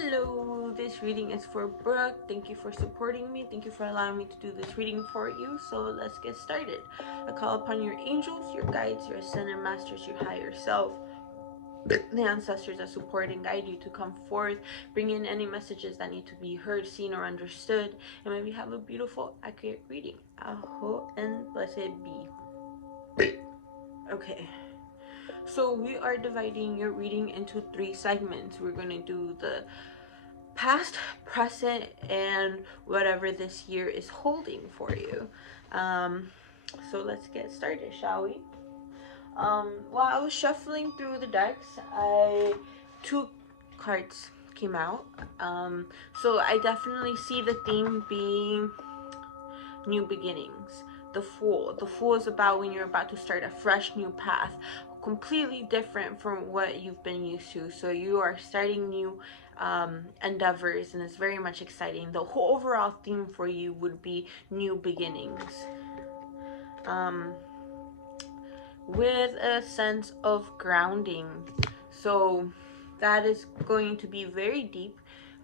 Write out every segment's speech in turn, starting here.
Hello, this reading is for Brooke. Thank you for supporting me. Thank you for allowing me to do this reading for you. So let's get started. I call upon your angels, your guides, your ascended masters, your higher self, the ancestors that support and guide you to come forth, bring in any messages that need to be heard, seen, or understood, and maybe have a beautiful, accurate reading. Aho and blessed be. Okay. So we are dividing your reading into 3 segments. We're going to do the past, present, and whatever this year is holding for you. So let's get started, shall we? While I was shuffling through the decks, two cards came out. So I definitely see the theme being new beginnings. The Fool. The Fool is about when you're about to start a fresh new path, completely different from what you've been used to. So you are starting new endeavors, and it's very much exciting. The whole overall theme for you would be new beginnings, with a sense of grounding. So that is going to be very deep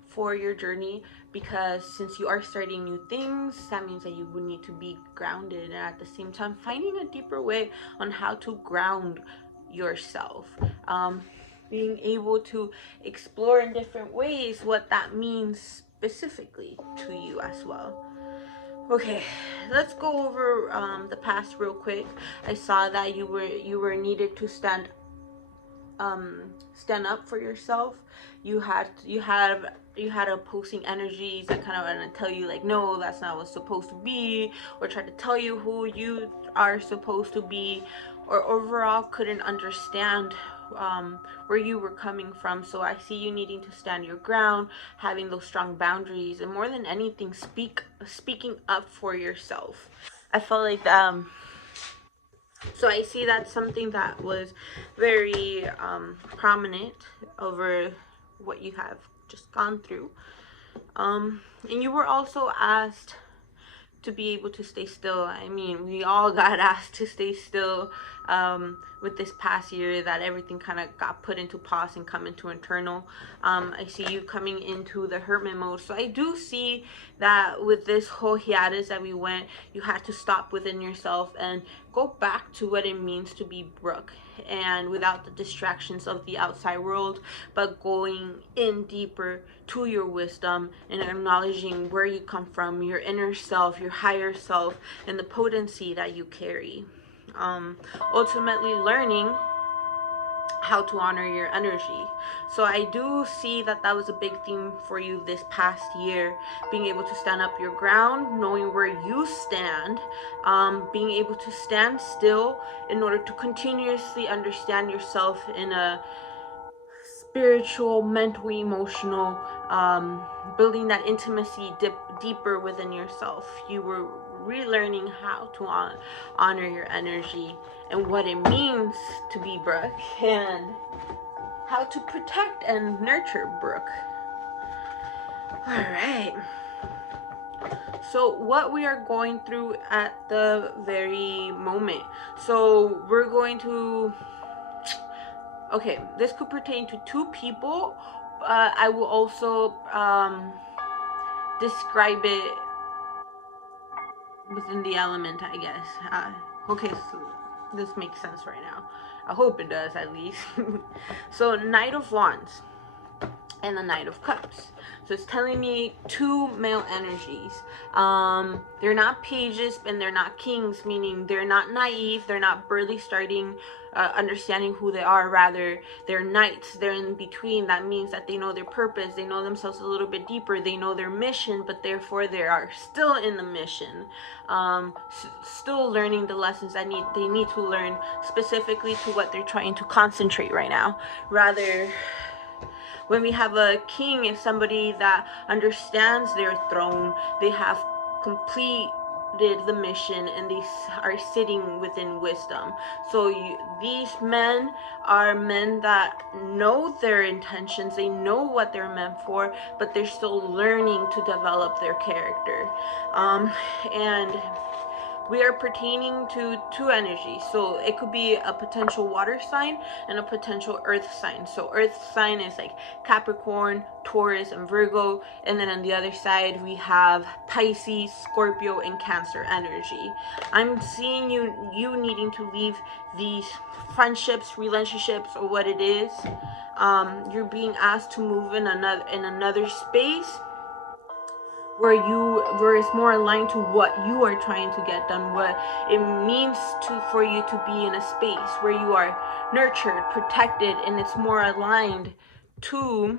for your journey, because since you are starting new things, that means that you would need to be grounded, and at the same time finding a deeper way on how to ground yourself, being able to explore in different ways what that means specifically to you as well. Okay, let's go over the past real quick. I saw that you were needed to stand up for yourself. You had opposing energies that kind of want to tell you like, no, that's not what's supposed to be, or try to tell you who you are supposed to be, or overall couldn't understand where you were coming from. So I see you needing to stand your ground, having those strong boundaries, and more than anything, speaking up for yourself. I felt like so I see that's something that was very prominent over what you have just gone through. And you were also asked to be able to stay still. I mean, we all got asked to stay still with this past year, that everything kind of got put into pause and come into internal. I see you coming into the hermit mode. So I do see that with this whole hiatus that we went, you had to stop within yourself and go back to what it means to be Brooke, and without the distractions of the outside world, but going in deeper to your wisdom and acknowledging where you come from, your inner self, your higher self, and the potency that you carry. Ultimately learning how to honor your energy. So I do see that that was a big theme for you this past year, being able to stand up your ground, knowing where you stand, being able to stand still in order to continuously understand yourself in a spiritual, mental, emotional, building that intimacy deeper within yourself. You were relearning how to honor your energy and what it means to be Brooke, and how to protect and nurture Brooke. All right. So what we are going through at the very moment. So we're going to, okay, this could pertain to 2 people. I will also describe it within the element, I guess. Okay, so this makes sense right now. I hope it does, at least. So Knight of Wands and the Knight of Cups. So it's telling me 2 male energies. They're not pages and they're not kings, meaning they're not naive, they're not barely starting understanding who they are. Rather, they're knights, they're in between. That means that they know their purpose, they know themselves a little bit deeper, they know their mission, but therefore they are still in the mission, still learning the lessons that they need to learn, specifically to what they're trying to concentrate right now. Rather, when we have a king, is somebody that understands their throne, they have completed the mission, and they are sitting within wisdom. So these men are men that know their intentions, they know what they're meant for, but they're still learning to develop their character. And we are pertaining to two energies. So it could be a potential water sign and a potential earth sign. So earth sign is like Capricorn, Taurus, and Virgo. And then on the other side, we have Pisces, Scorpio, and Cancer energy. I'm seeing you needing to leave these friendships, relationships, or what it is. You're being asked to move in another space where it's more aligned to what you are trying to get done, what it means to for you to be in a space where you are nurtured, protected, and it's more aligned to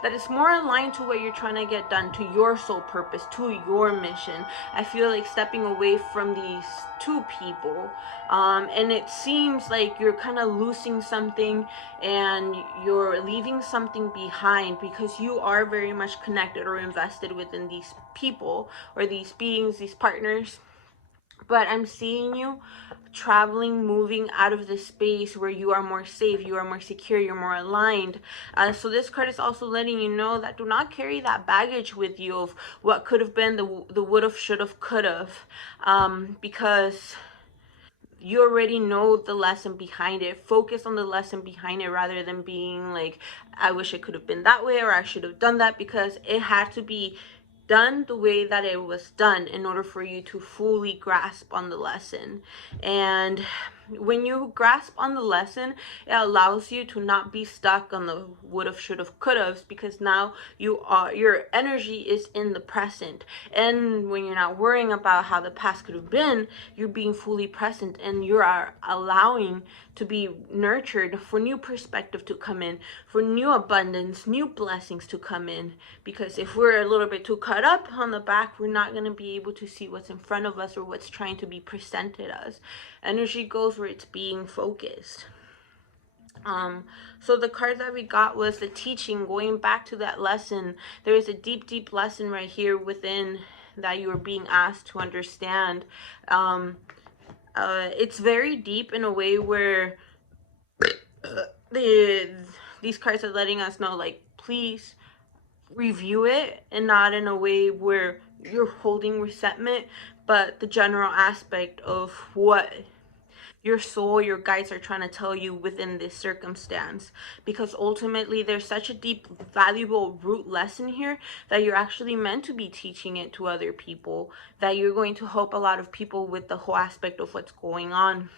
that it's more aligned to what you're trying to get done, to your soul purpose, to your mission. I feel like stepping away from these two people, and it seems like you're kind of losing something and you're leaving something behind because you are very much connected or invested within these people or these beings, these partners. But I'm seeing you traveling, moving out of this space where you are more safe, you are more secure, you're more aligned. So this card is also letting you know that do not carry that baggage with you of what could have been, the would have, should have, could have, because you already know the lesson behind it. Focus on the lesson behind it rather than being like, I wish it could have been that way or I should have done that, because it had to be done the way that it was done in order for you to fully grasp on the lesson. And when you grasp on the lesson, it allows you to not be stuck on the would have, should have, could have, because now your energy is in the present. And when you're not worrying about how the past could have been, you're being fully present and you are allowing to be nurtured for new perspective to come in, for new abundance, new blessings to come in. Because if we're a little bit too caught up on the back, we're not going to be able to see what's in front of us or what's trying to be presented us. Energy goes where it's being focused. So the card that we got was the teaching. Going back to that lesson, there is a deep lesson right here within that you are being asked to understand. It's very deep in a way where these cards are letting us know, like, please review it, and not in a way where you're holding resentment, but the general aspect of what your soul, your guides are trying to tell you within this circumstance. Because ultimately there's such a deep, valuable root lesson here that you're actually meant to be teaching it to other people, that you're going to help a lot of people with the whole aspect of what's going on,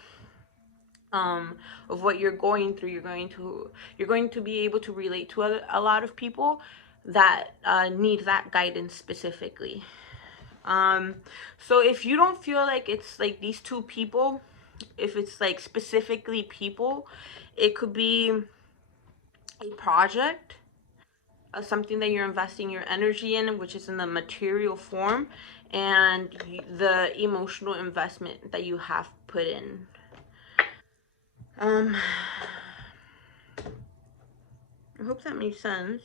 of what you're going through. You're going to be able to relate to a lot of people that need that guidance specifically. So if you don't feel like it's like these two people, if it's like specifically people, it could be a project, something that you're investing your energy in, which is in the material form, and the emotional investment that you have put in. I hope that makes sense.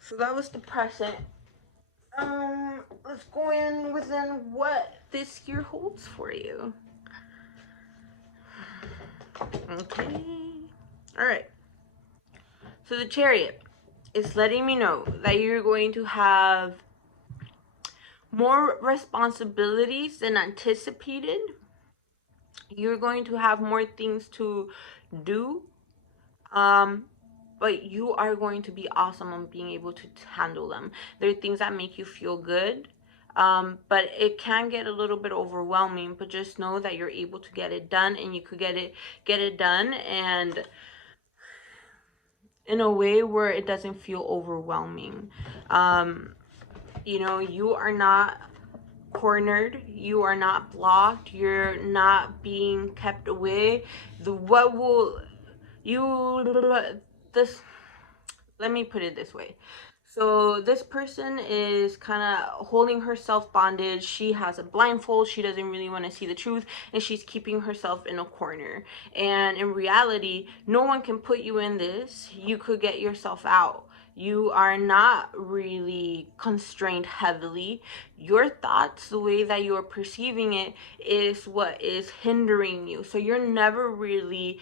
So that was the present. Let's go in within what this year holds for you. Okay. All right. So the Chariot is letting me know that you're going to have more responsibilities than anticipated. You're going to have more things to do. But you are going to be awesome on being able to handle them. There are things that make you feel good. But it can get a little bit overwhelming, but just know that you're able to get it done, and you could get it done and in a way where it doesn't feel overwhelming. You are not cornered, you are not blocked, you're not being kept away. This let me put it this way. So this person is kind of holding herself bondage. She has a blindfold. She doesn't really want to see the truth, and she's keeping herself in a corner. And in reality, no one can put you in this. You could get yourself out. You are not really constrained heavily. Your thoughts, the way that you are perceiving it, is what is hindering you. So you're never really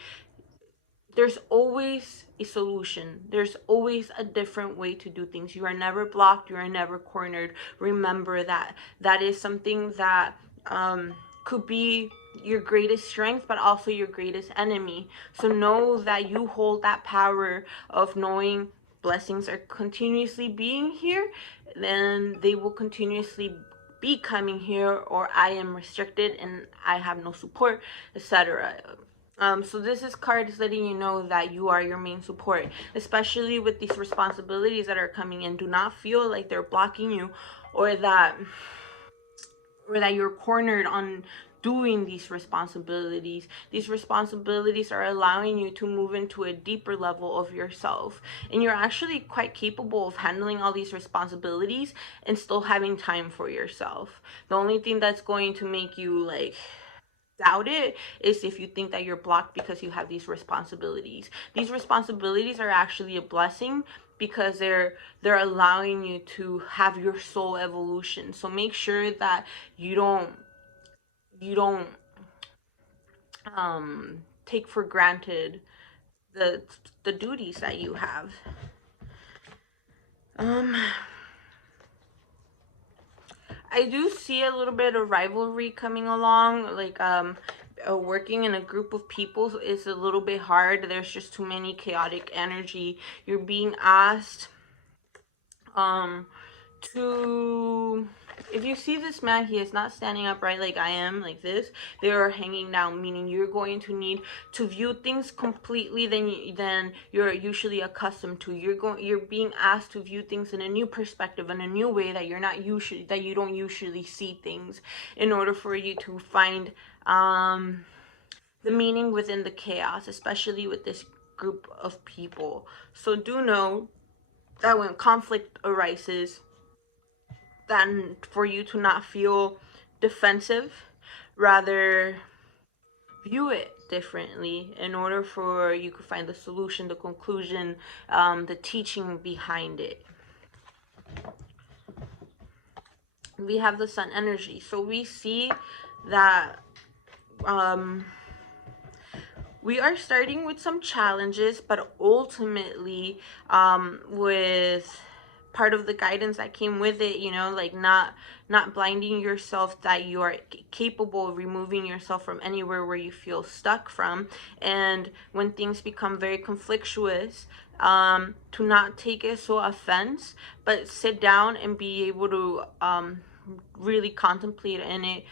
there's always a solution. There's always a different way to do things. You are never blocked. You are never cornered. Remember that. That is something that could be your greatest strength, but also your greatest enemy. So know that you hold that power of knowing blessings are continuously being here, then they will continuously be coming here, or I am restricted and I have no support, etc. So this is card is letting you know that you are your main support, especially with these responsibilities that are coming in. Do not feel like they're blocking you, or that you're cornered on doing these responsibilities. These responsibilities are allowing you to move into a deeper level of yourself. And you're actually quite capable of handling all these responsibilities and still having time for yourself. The only thing that's going to make you like doubt it is if you think that you're blocked because you have these responsibilities. These responsibilities are actually a blessing because they're allowing you to have your soul evolution. So make sure that you don't take for granted the the duties that you have. um I do see a little bit of rivalry coming along, like working in a group of people is a little bit hard. There's just too many chaotic energy. You're being asked um to, if you see this man, he is not standing upright like I am, like this. They are hanging down, meaning you're going to need to view things completely than you're usually accustomed to. You're being asked to view things in a new perspective, in a new way that you don't usually see things, in order for you to find the meaning within the chaos, especially with this group of people. So do know that when conflict arises, than for you to not feel defensive, rather view it differently in order for you to find the solution, the conclusion, the teaching behind it. We have the sun energy, so we see that we are starting with some challenges, but ultimately with part of the guidance that came with it, like not blinding yourself, that you are capable of removing yourself from anywhere where you feel stuck from. And when things become very conflictuous, to not take it so offense, but sit down and be able to really contemplate in it,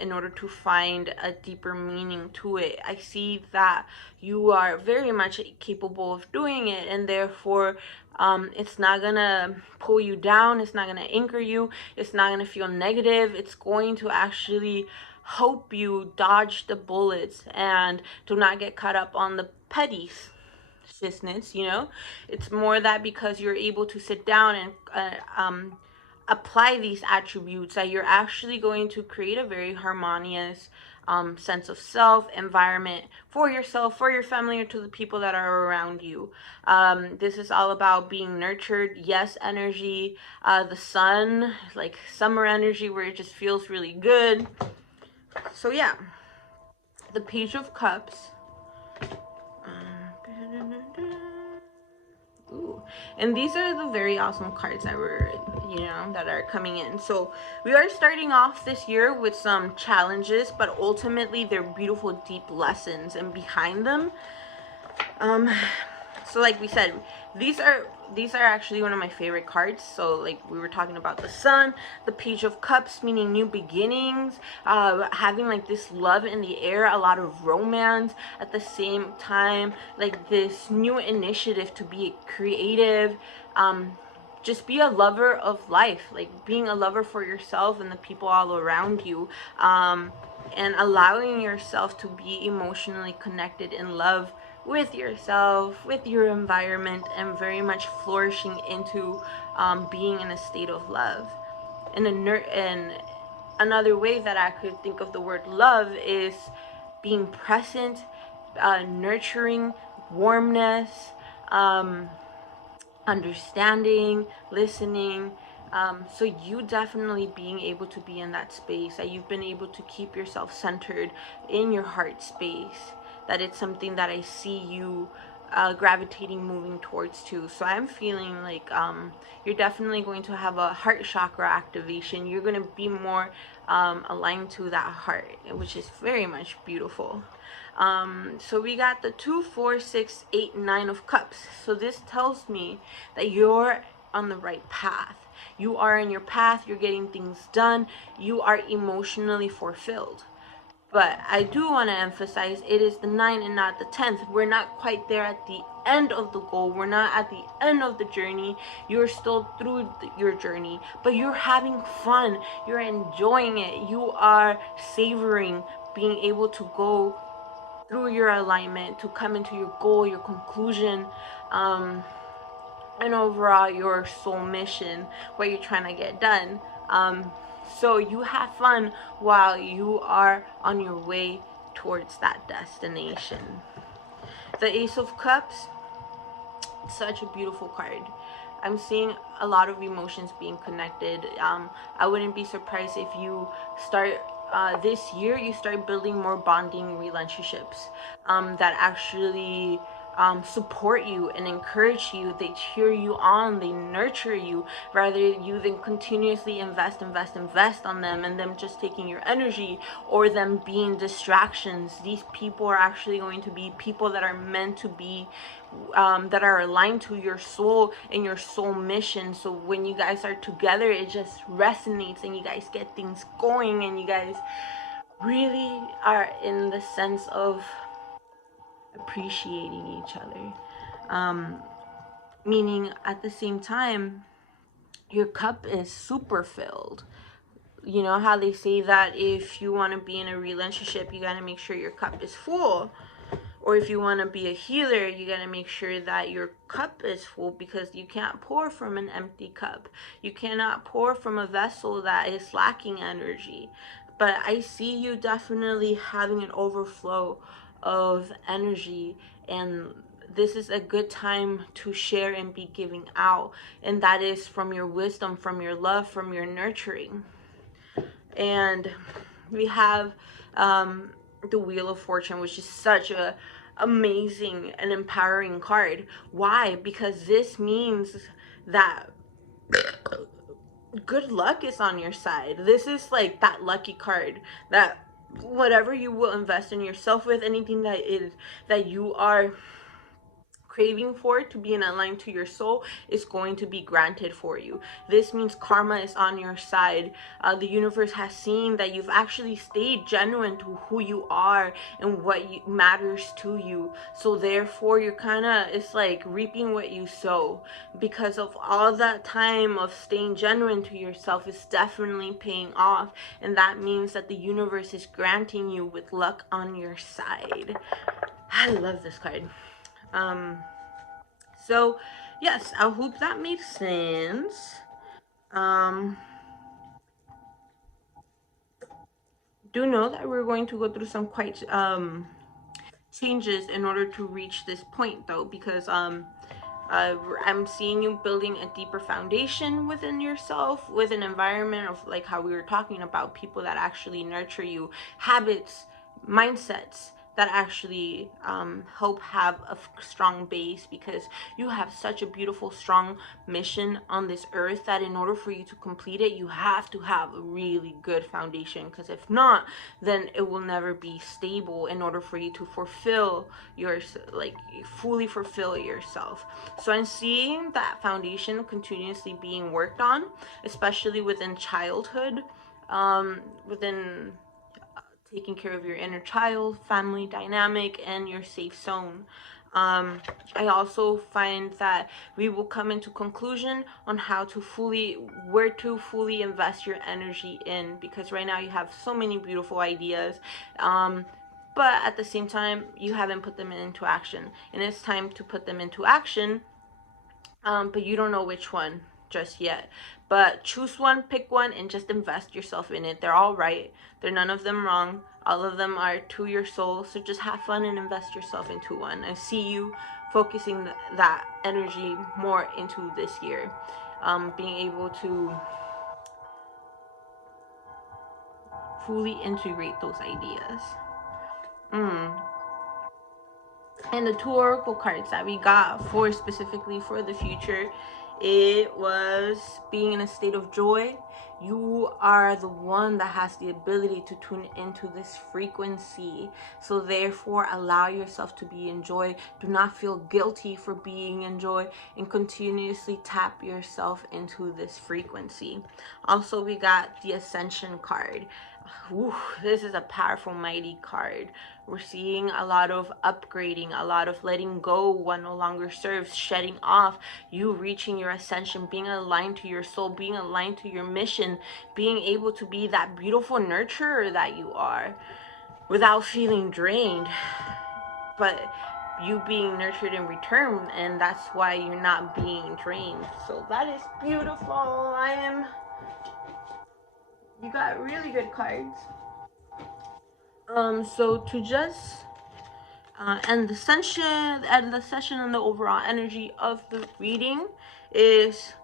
in order to find a deeper meaning to it. I see that you are very much capable of doing it, and therefore it's not gonna pull you down, it's not gonna anchor you, it's not gonna feel negative. It's going to actually help you dodge the bullets and do not get caught up on the petties. It's more that because you're able to sit down and apply these attributes, that you're actually going to create a very harmonious sense of self, environment for yourself, for your family, or to the people that are around you. This is all about being nurtured. Yes, energy, the sun, like summer energy, where it just feels really good. So yeah, the Page of Cups. Ooh. And these are the very awesome cards that are coming in. So we are starting off this year with some challenges, but ultimately they're beautiful, deep lessons, and behind them, so like we said, these are actually one of my favorite cards. So like we were talking about the sun, the Page of Cups, meaning new beginnings, having like this love in the air, a lot of romance at the same time, like this new initiative to be creative, just be a lover of life, like being a lover for yourself and the people all around you, and allowing yourself to be emotionally connected in love with yourself, with your environment, and very much flourishing into being in a state of love. And another way that I could think of the word love is being present, nurturing, warmness, understanding, listening. So you definitely being able to be in that space, that you've been able to keep yourself centered in your heart space, that it's something that I see you gravitating, moving towards too. So I'm feeling like you're definitely going to have a heart chakra activation. You're going to be more aligned to that heart, which is very much beautiful. So we got the 2, 4, 6, 8, 9 of cups. So this tells me that you're on the right path. You are in your path, you're getting things done, you are emotionally fulfilled. But I do want to emphasize it is the 9 and not the 10th. We're not quite there at the end of the goal. We're not at the end of the journey. You're still through your journey, but you're having fun. You're enjoying it. You are savoring being able to go through your alignment to come into your goal, your conclusion, and overall your soul mission, what you're trying to get done. So you have fun while you are on your way towards that destination. The Ace of Cups, such a beautiful card. I'm seeing a lot of emotions being connected. I wouldn't be surprised if you start this year, you start building more bonding relationships that actually support you and encourage you. They cheer you on, they nurture you, rather you than continuously invest on them and them just taking your energy or them being distractions. These people are actually going to be people that are meant to be, that are aligned to your soul and your soul mission. So when you guys are together, it just resonates and you guys get things going and you guys really are in the sense of appreciating each other. Meaning at the same time, your cup is super filled. You know how they say that if you want to be in a relationship, you got to make sure your cup is full. Or if you want to be a healer, you got to make sure that your cup is full, because you can't pour from an empty cup. You cannot pour from a vessel that is lacking energy. But I see you definitely having an overflow of energy, and this is a good time to share and be giving out, and that is from your wisdom, from your love, from your nurturing. And we have the Wheel of Fortune, which is such a amazing and empowering card. Why? Because this means that good luck is on your side. This is like that lucky card that whatever you will invest in yourself with, anything that you are craving for to be in line to your soul, is going to be granted for you. This means karma is on your side. The universe has seen that you've actually stayed genuine to who you are and what matters to you. So therefore, you're kind of, it's like reaping what you sow, because of all that time of staying genuine to yourself is definitely paying off. And that means that the universe is granting you with luck on your side. I love this card. So yes, I hope that made sense. Do know that we're going to go through some quite changes in order to reach this point, though, because I'm seeing you building a deeper foundation within yourself, with an environment of, like how we were talking about, people that actually nurture you, habits, mindsets that actually help have a strong base, because you have such a beautiful, strong mission on this earth that in order for you to complete it, you have to have a really good foundation, because if not, then it will never be stable in order for you to fulfill your, like, fully fulfill yourself. So I'm seeing that foundation continuously being worked on, especially within childhood, within taking care of your inner child, family dynamic, and your safe zone. I also find that we will come into conclusion on where to fully invest your energy in, because right now you have so many beautiful ideas, but at the same time you haven't put them into action, and it's time to put them into action, but you don't know which one just yet. But choose one, pick one, and just invest yourself in it. They're all right. They're none of them wrong. All of them are to your soul. So just have fun and invest yourself into one. I see you focusing that energy more into this year. Being able to fully integrate those ideas. And the two oracle cards that we got for specifically for the future, it was being in a state of joy. You are the one that has the ability to tune into this frequency. So therefore, allow yourself to be in joy. Do not feel guilty for being in joy, and continuously tap yourself into this frequency. Also, we got the Ascension card. Ooh, this is a powerful, mighty card. We're seeing a lot of upgrading, a lot of letting go what no longer serves, shedding off, you reaching your ascension, being aligned to your soul, being aligned to your mission, being able to be that beautiful nurturer that you are without feeling drained, but you being nurtured in return, and that's why you're not being drained. So that is beautiful. You got really good cards. So to just end the session and the overall energy of the reading is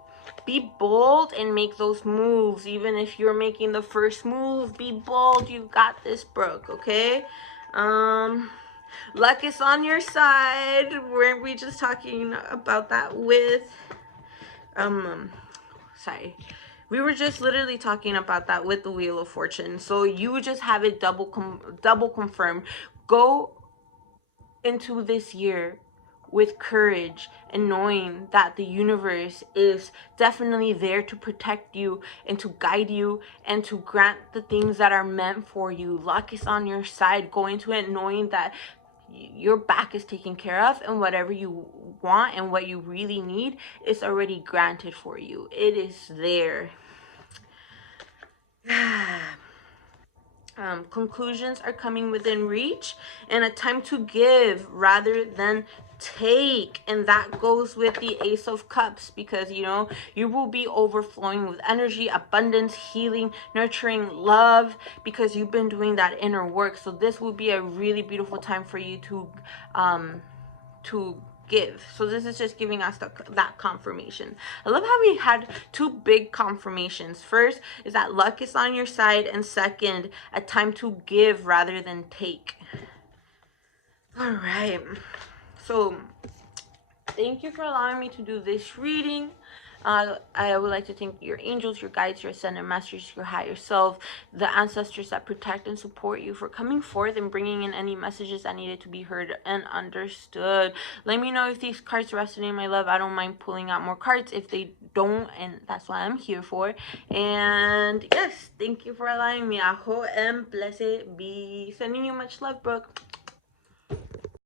be bold and make those moves. Even if you're making the first move, be bold. You got this, Brooke. Okay. Luck is on your side. Weren't we just talking about that with sorry, we were just literally talking about that with the Wheel of Fortune. So you just have it double confirmed. Go into this year with courage and knowing that the universe is definitely there to protect you and to guide you and to grant the things that are meant for you. Luck is on your side. Go into it knowing that your back is taken care of, and whatever you want and what you really need is already granted for you. It is there. Conclusions are coming within reach, and a time to give rather than take. And that goes with the Ace of Cups, because you will be overflowing with energy, abundance, healing, nurturing, love, because you've been doing that inner work. So this will be a really beautiful time for you to give. So this is just giving us that confirmation. I love how we had two big confirmations. First is that luck is on your side, and second, a time to give rather than take. All right. So thank you for allowing me to do this reading. I would like to thank your angels, your guides, your ascended masters, your higher self, the ancestors that protect and support you, for coming forth and bringing in any messages that needed to be heard and understood. Let me know if these cards resonate, my love. I don't mind pulling out more cards if they don't, and that's what I'm here for. And yes, thank you for allowing me. Aho and blessed be. Sending you much love, Brooke.